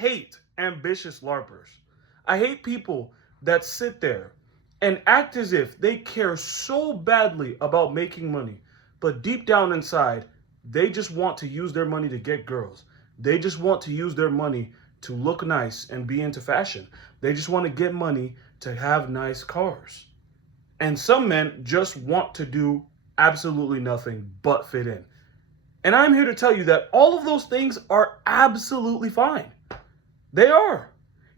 hate ambitious LARPers. I hate people that sit there and act as if they care so badly about making money, but deep down inside, they just want to use their money to get girls. They just want to use their money to look nice and be into fashion. They just want to get money to have nice cars. And some men just want to do absolutely nothing but fit in. And I'm here to tell you that all of those things are absolutely fine. They are.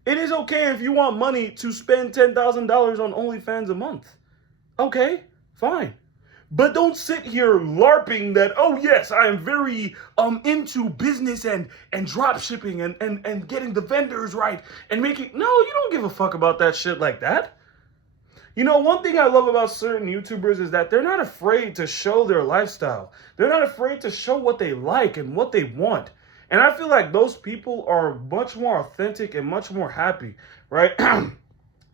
It is okay if you want money to spend $10,000 on OnlyFans a month. Okay, fine. But don't sit here LARPing that, oh yes, I am very into business and drop shipping and getting the vendors right and making, no, you don't give a fuck about that shit like that. You know, one thing I love about certain YouTubers is that they're not afraid to show their lifestyle. They're not afraid to show what they like and what they want. And I feel like those people are much more authentic and much more happy, right?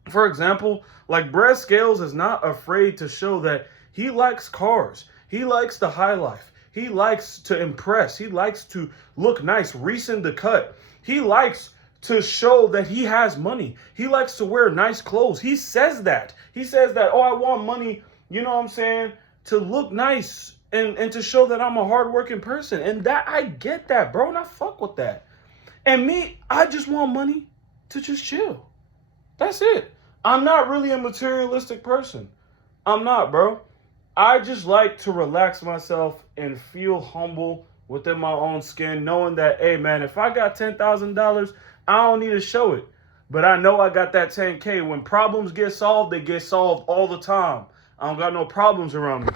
For example, like Brad Scales is not afraid to show that he likes cars. He likes the high life. He likes to impress. He likes to look nice, recent the cut. He likes to show that he has money. He likes to wear nice clothes. He says that. He says that, oh, I want money, you know what I'm saying, to look nice and to show that I'm a hardworking person. And that, I get that, bro, and I fuck with that. And me, I just want money to just chill. That's it. I'm not really a materialistic person. I'm not, bro. I just like to relax myself and feel humble within my own skin, knowing that, hey, man, if I got $10,000, I don't need to show it. But I know I got that 10K. When problems get solved, they get solved all the time. I don't got no problems around me.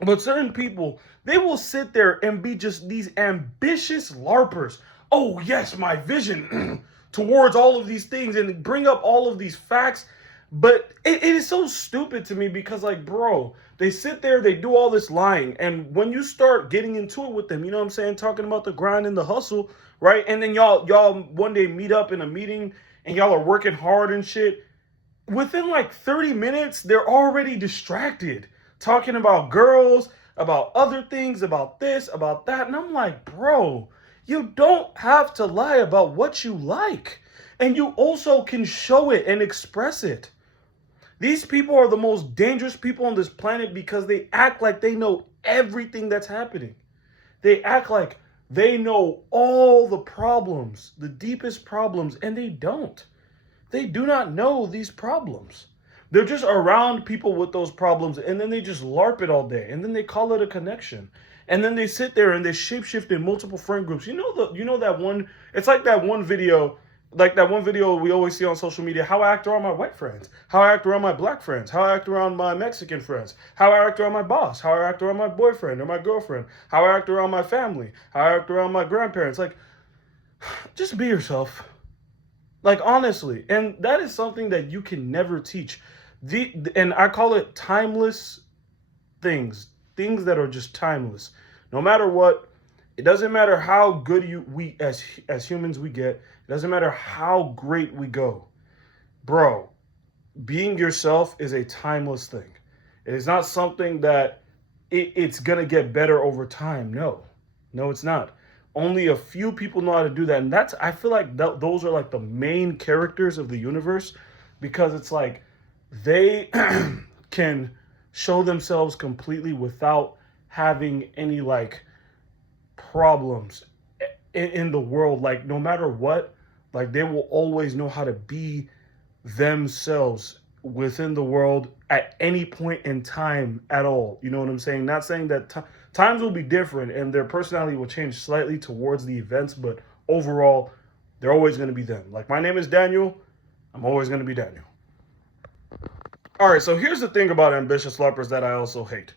But certain people, they will sit there and be just these ambitious LARPers. Oh, yes, my vision towards all of these things and bring up all of these facts. But it is so stupid to me because, like, bro, they sit there, they do all this lying. And when you start getting into it with them, you know what I'm saying, talking about the grind and the hustle, right? And then y'all one day meet up in a meeting and y'all are working hard and shit. Within like 30 minutes, they're already distracted, talking about girls, about other things, about this, about that. And I'm like, bro, you don't have to lie about what you like. And you also can show it and express it. These people are the most dangerous people on this planet because they act like they know everything that's happening. They act like they know all the problems, the deepest problems, and they don't. They do not know these problems. They're just around people with those problems, and then they just LARP it all day, and then they call it a connection. And then they sit there and they shapeshift in multiple friend groups. You know that one, it's like that one video we always see on social media, how I act around my white friends, how I act around my black friends, how I act around my Mexican friends, how I act around my boss, how I act around my boyfriend or my girlfriend, how I act around my family, how I act around my grandparents. Like, just be yourself. Like, honestly. And that is something that you can never teach. And I call it timeless things that are just timeless. No matter what, it doesn't matter how good we as humans we get. It doesn't matter how great we go. Bro, being yourself is a timeless thing. It is not something that it's going to get better over time. No, it's not. Only a few people know how to do that. And I feel like those are like the main characters of the universe, because it's like they can show themselves completely without having any like problems in the world. Like, no matter what, like, they will always know how to be themselves within the world at any point in time at all. You know what I'm saying? Not saying that times will be different and their personality will change slightly towards the events, but overall, they're always going to be them. Like, my name is Daniel. I'm always going to be Daniel. All right, so here's the thing about ambitious LARPers that I also hate.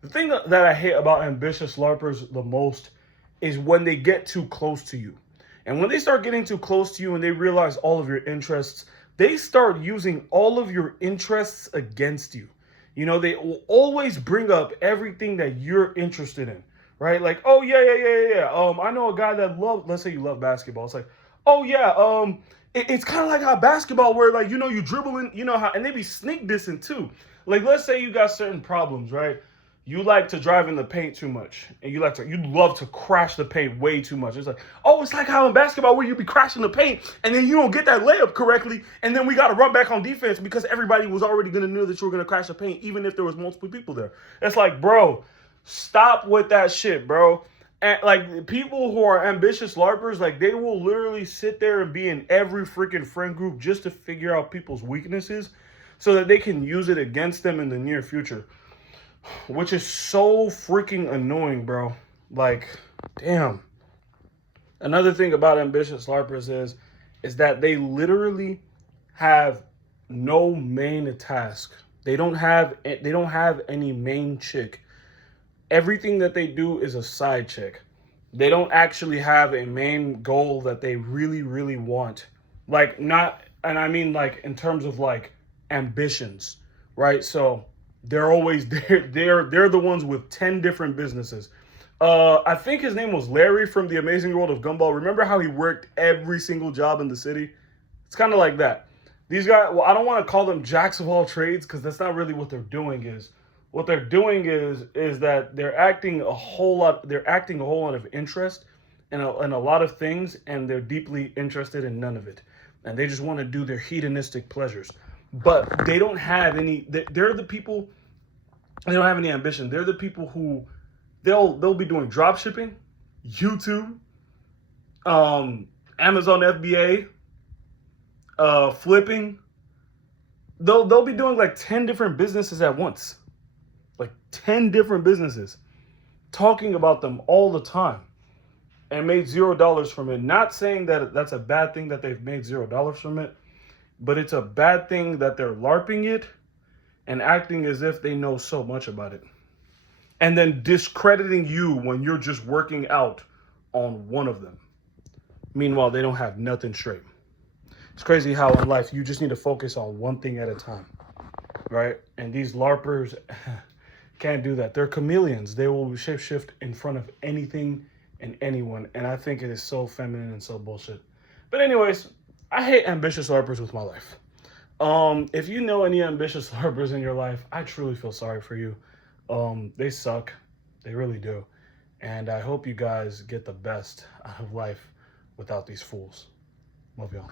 The thing that I hate about ambitious LARPers the most is when they get too close to you. And when they start getting too close to you and they realize all of your interests, they start using all of your interests against you. You know, they will always bring up everything that you're interested in, right? Like, oh, yeah. I know a guy that let's say you love basketball. It's like, oh, yeah, it's kind of like how basketball where, like, you know, you dribbling, you know how, and they be sneak dissing too. Like, let's say you got certain problems, right? you like to drive in the paint too much, and you love to crash the paint way too much. It's like, oh, it's like how in basketball where you be crashing the paint, and then you don't get that layup correctly, and then we got to run back on defense because everybody was already gonna know that you were gonna crash the paint, even if there was multiple people there. It's like, bro, stop with that shit, bro. And like people who are ambitious LARPers, like they will literally sit there and be in every freaking friend group just to figure out people's weaknesses so that they can use it against them in the near future. Which is so freaking annoying, bro. Like, damn. Another thing about ambitious LARPers is that they literally have no main task. They don't have any main chick. Everything that they do is a side chick. They don't actually have a main goal that they really, really want. Like not, and I mean like in terms of like ambitions, right? So they're always they're the ones with 10 different businesses. I think his name was Larry from The Amazing World of Gumball. Remember how he worked every single job in the city? It's kind of like that. These guys, well, I don't want to call them jacks of all trades because that's not really what they're doing is. What they're doing is that they're acting a whole lot of interest in a lot of things, and they're deeply interested in none of it. And they just want to do their hedonistic pleasures. But they don't have any, they're the people, they don't have any ambition. They're the people who, they'll be doing drop shipping, YouTube, Amazon FBA, flipping. They'll be doing like 10 different businesses at once. Like 10 different businesses, talking about them all the time, and made $0 from it. Not saying that that's a bad thing that they've made $0 from it, but it's a bad thing that they're LARPing it and acting as if they know so much about it. And then discrediting you when you're just working out on one of them. Meanwhile, they don't have nothing straight. It's crazy how in life you just need to focus on one thing at a time, right? And these LARPers can't do that. They're chameleons. They will shift in front of anything and anyone. And I think it is so feminine and so bullshit. But anyways, I hate ambitious LARPers with my life. If you know any ambitious LARPers in your life, I truly feel sorry for you. They suck. They really do. And I hope you guys get the best out of life without these fools. Love y'all.